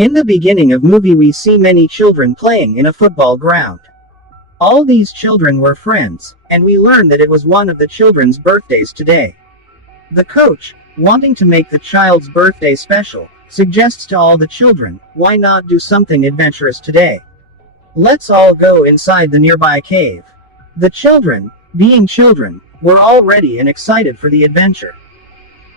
In the beginning of movie we see many children playing in a football ground. All these children were friends, and we learn that it was one of the children's birthdays today. The coach, wanting to make the child's birthday special, suggests to all the children, why not do something adventurous today? Let's all go inside the nearby cave. The children, being children, were all ready and excited for the adventure.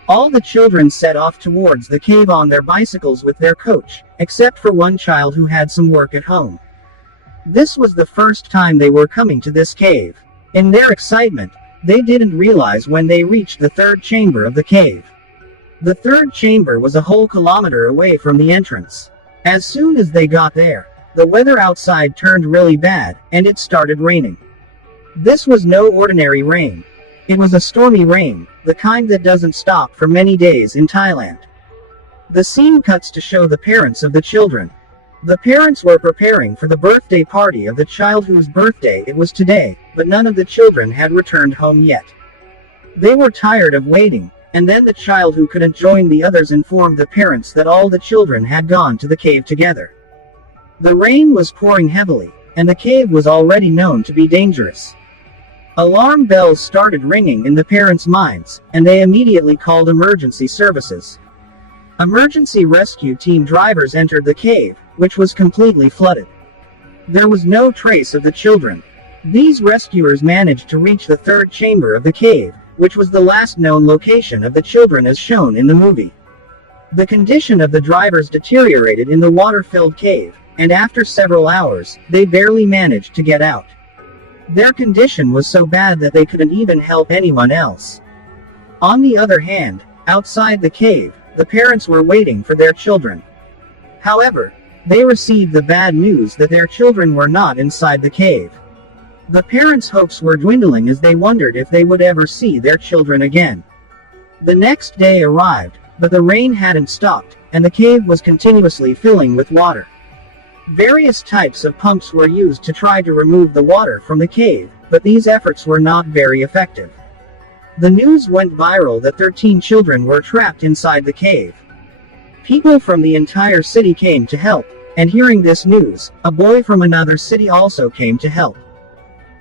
All the children set off towards the cave on their bicycles with their coach, except for one child who had some work at home. This was the first time they were coming to this cave. In their excitement, they didn't realize when they reached the third chamber of the cave. The third chamber was a whole kilometer away from the entrance. As soon as they got there, the weather outside turned really bad, and it started raining. This was no ordinary rain. It was a stormy rain, the kind that doesn't stop for many days in Thailand. The scene cuts to show the parents of the children. The parents were preparing for the birthday party of the child whose birthday it was today, but none of the children had returned home yet. They were tired of waiting, and then the child who couldn't join the others informed the parents that all the children had gone to the cave together. The rain was pouring heavily, and the cave was already known to be dangerous. Alarm bells started ringing in the parents' minds, and they immediately called emergency services. Emergency rescue team drivers entered the cave, which was completely flooded. There was no trace of the children. These rescuers managed to reach the third chamber of the cave, which was the last known location of the children as shown in the movie. The condition of the drivers deteriorated in the water-filled cave, and after several hours, they barely managed to get out. Their condition was so bad that they couldn't even help anyone else. On the other hand, outside the cave, the parents were waiting for their children. However, they received the bad news that their children were not inside the cave. The parents' hopes were dwindling as they wondered if they would ever see their children again. The next day arrived, but the rain hadn't stopped, and the cave was continuously filling with water. Various types of pumps were used to try to remove the water from the cave, but these efforts were not very effective. The news went viral that 13 children were trapped inside the cave. People from the entire city came to help, and hearing this news, a boy from another city also came to help.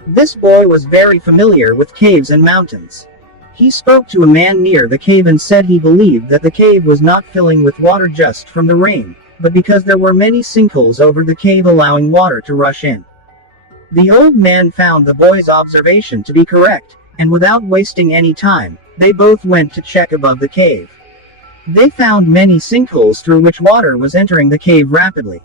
This boy was very familiar with caves and mountains. He spoke to a man near the cave and said he believed that the cave was not filling with water just from the rain, but because there were many sinkholes over the cave allowing water to rush in. The old man found the boy's observation to be correct, and without wasting any time, they both went to check above the cave. They found many sinkholes through which water was entering the cave rapidly.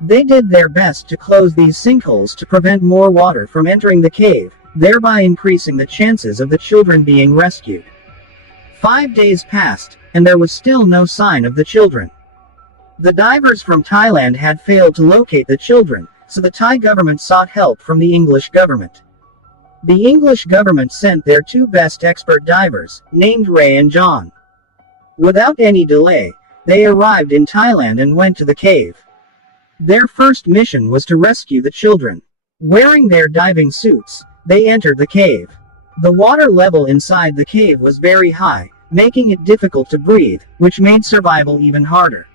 They did their best to close these sinkholes to prevent more water from entering the cave, thereby increasing the chances of the children being rescued. 5 days passed, and there was still no sign of the children. The divers from Thailand had failed to locate the children, so the Thai government sought help from the English government. The English government sent their 2 best expert divers, named Ray and John. Without any delay, they arrived in Thailand and went to the cave. Their first mission was to rescue the children. Wearing their diving suits, they entered the cave. The water level inside the cave was very high, making it difficult to breathe, which made survival even harder.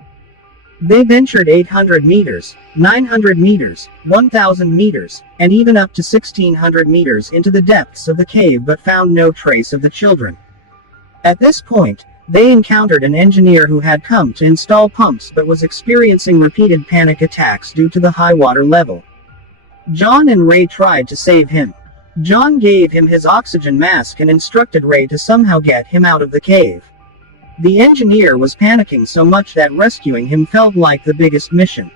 They ventured 800 meters, 900 meters, 1000 meters, and even up to 1600 meters into the depths of the cave but found no trace of the children. At this point, they encountered an engineer who had come to install pumps but was experiencing repeated panic attacks due to the high water level. John and Ray tried to save him. John gave him his oxygen mask and instructed Ray to somehow get him out of the cave. The engineer was panicking so much that rescuing him felt like the biggest mission.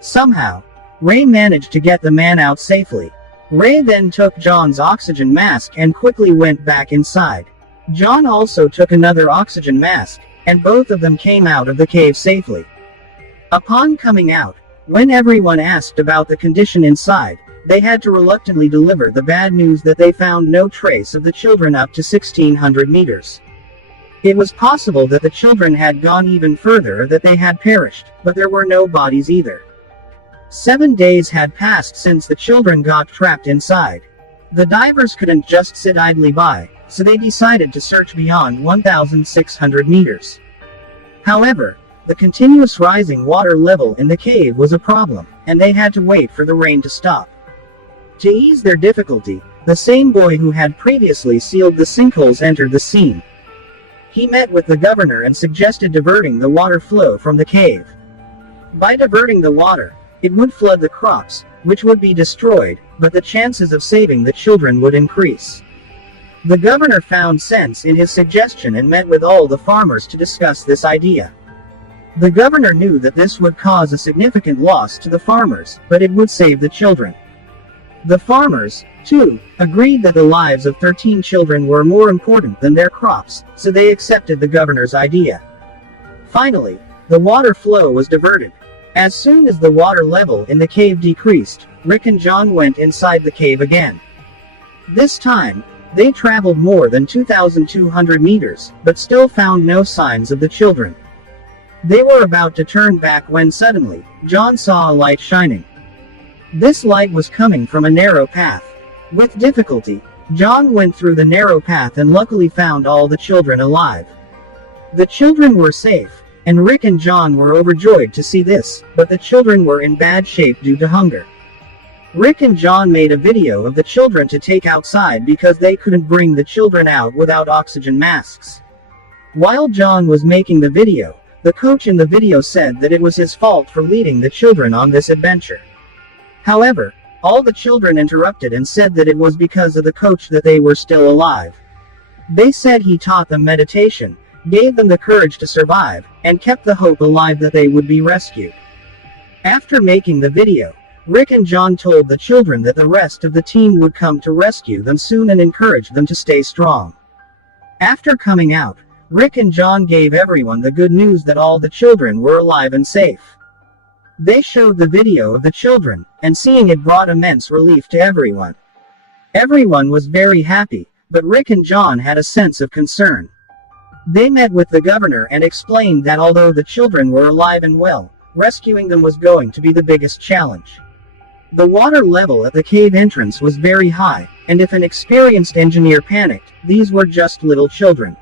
Somehow, Ray managed to get the man out safely. Ray then took John's oxygen mask and quickly went back inside. John also took another oxygen mask, and both of them came out of the cave safely. Upon coming out, when everyone asked about the condition inside, they had to reluctantly deliver the bad news that they found no trace of the children up to 1600 meters. It was possible that the children had gone even further or that they had perished, but there were no bodies either. 7 days had passed since the children got trapped inside. The divers couldn't just sit idly by, so they decided to search beyond 1,600 meters. However, the continuous rising water level in the cave was a problem, and they had to wait for the rain to stop. To ease their difficulty, the same boy who had previously sealed the sinkholes entered the scene. He met with the governor and suggested diverting the water flow from the cave. By diverting the water, it would flood the crops, which would be destroyed, but the chances of saving the children would increase. The governor found sense in his suggestion and met with all the farmers to discuss this idea. The governor knew that this would cause a significant loss to the farmers, but it would save the children. The farmers, too, agreed that the lives of 13 children were more important than their crops, so they accepted the governor's idea. Finally, the water flow was diverted. As soon as the water level in the cave decreased, Rick and John went inside the cave again. This time, they traveled more than 2,200 meters, but still found no signs of the children. They were about to turn back when suddenly, John saw a light shining. This light was coming from a narrow path. With difficulty, John went through the narrow path and luckily found all the children alive. The children were safe, and Rick and John were overjoyed to see this, but the children were in bad shape due to hunger. Rick and John made a video of the children to take outside because they couldn't bring the children out without oxygen masks. While John was making the video, the coach in the video said that it was his fault for leading the children on this adventure. However, all the children interrupted and said that it was because of the coach that they were still alive. They said he taught them meditation, gave them the courage to survive, and kept the hope alive that they would be rescued. After making the video, Rick and John told the children that the rest of the team would come to rescue them soon and encouraged them to stay strong. After coming out, Rick and John gave everyone the good news that all the children were alive and safe. They showed the video of the children, and seeing it brought immense relief to everyone. Everyone was very happy, but Rick and John had a sense of concern. They met with the governor and explained that although the children were alive and well, rescuing them was going to be the biggest challenge. The water level at the cave entrance was very high, and if an experienced engineer panicked, these were just little children.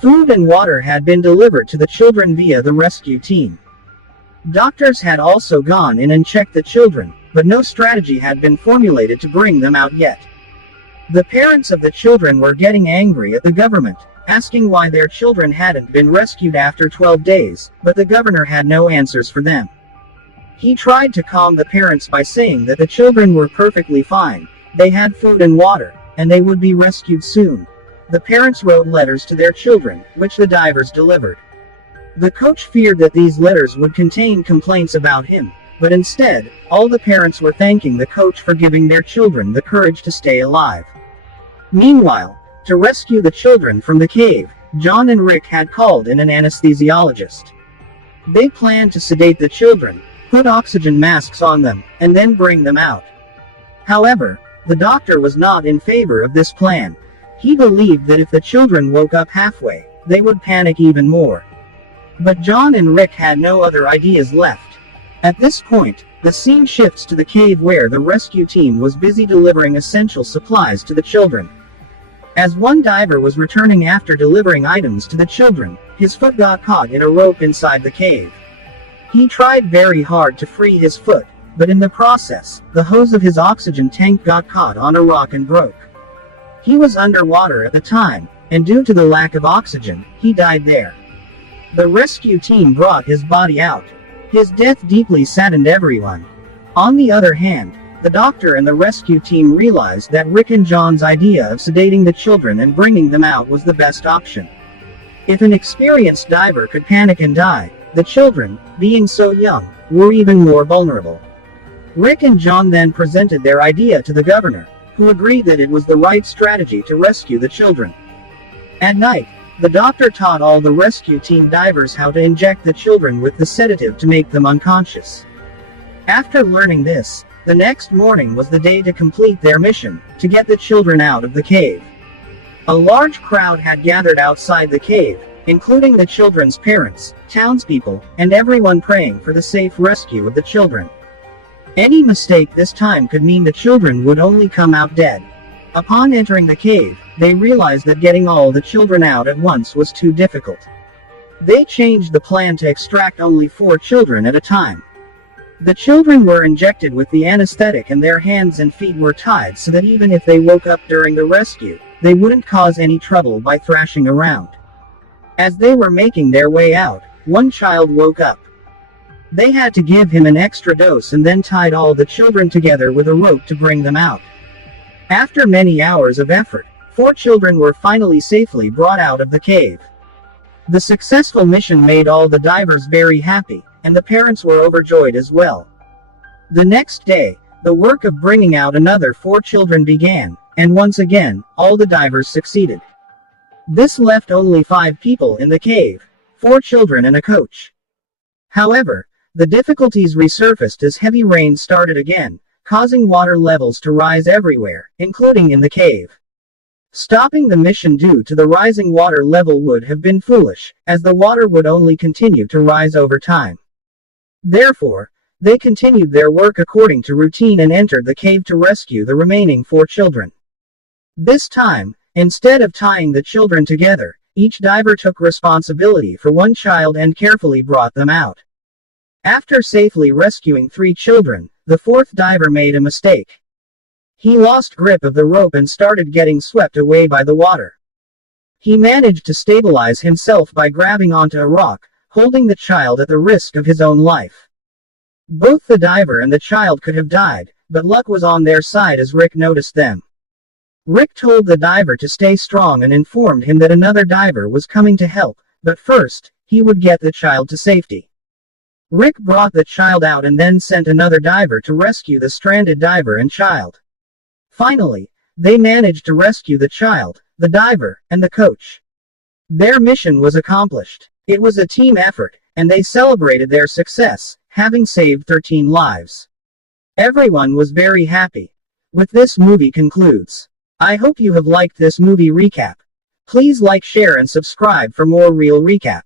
Food and water had been delivered to the children via the rescue team. Doctors had also gone in and checked the children, but no strategy had been formulated to bring them out yet. The parents of the children were getting angry at the government, asking why their children hadn't been rescued after 12 days, but the governor had no answers for them. He tried to calm the parents by saying that the children were perfectly fine, they had food and water, and they would be rescued soon. The parents wrote letters to their children, which the divers delivered. The coach feared that these letters would contain complaints about him, but instead, all the parents were thanking the coach for giving their children the courage to stay alive. Meanwhile, to rescue the children from the cave, John and Rick had called in an anesthesiologist. They planned to sedate the children, put oxygen masks on them, and then bring them out. However, the doctor was not in favor of this plan. He believed that if the children woke up halfway, they would panic even more. But John and Rick had no other ideas left. At this point, the scene shifts to the cave where the rescue team was busy delivering essential supplies to the children. As one diver was returning after delivering items to the children, his foot got caught in a rope inside the cave. He tried very hard to free his foot, but in the process, the hose of his oxygen tank got caught on a rock and broke. He was underwater at the time, and due to the lack of oxygen, he died there. The rescue team brought his body out. His death deeply saddened everyone. On the other hand, the doctor and the rescue team realized that Rick and John's idea of sedating the children and bringing them out was the best option. If an experienced diver could panic and die, the children, being so young, were even more vulnerable. Rick and John then presented their idea to the governor, who agreed that it was the right strategy to rescue the children. At night, the doctor taught all the rescue team divers how to inject the children with the sedative to make them unconscious. After learning this, the next morning was the day to complete their mission, to get the children out of the cave. A large crowd had gathered outside the cave, including the children's parents, townspeople, and everyone praying for the safe rescue of the children. Any mistake this time could mean the children would only come out dead. Upon entering the cave, they realized that getting all the children out at once was too difficult. They changed the plan to extract only 4 children at a time. The children were injected with the anesthetic and their hands and feet were tied so that even if they woke up during the rescue, they wouldn't cause any trouble by thrashing around. As they were making their way out, one child woke up. They had to give him an extra dose and then tied all the children together with a rope to bring them out. After many hours of effort, 4 children were finally safely brought out of the cave. The successful mission made all the divers very happy, and the parents were overjoyed as well. The next day, the work of bringing out another 4 children began, and once again, all the divers succeeded. This left only 5 people in the cave, 4 children and a coach. However, the difficulties resurfaced as heavy rain started again, causing water levels to rise everywhere, including in the cave. Stopping the mission due to the rising water level would have been foolish, as the water would only continue to rise over time. Therefore, they continued their work according to routine and entered the cave to rescue the remaining 4 children. This time, instead of tying the children together, each diver took responsibility for one child and carefully brought them out. After safely rescuing 3 children, the 4th diver made a mistake. He lost grip of the rope and started getting swept away by the water. He managed to stabilize himself by grabbing onto a rock, holding the child at the risk of his own life. Both the diver and the child could have died, but luck was on their side as Rick noticed them. Rick told the diver to stay strong and informed him that another diver was coming to help, but first, he would get the child to safety. Rick brought the child out and then sent another diver to rescue the stranded diver and child. Finally, they managed to rescue the child, the diver, and the coach. Their mission was accomplished. It was a team effort, and they celebrated their success, having saved 13 lives. Everyone was very happy. With this movie concludes. I hope you have liked this movie recap. Please like, share and subscribe for more real recaps.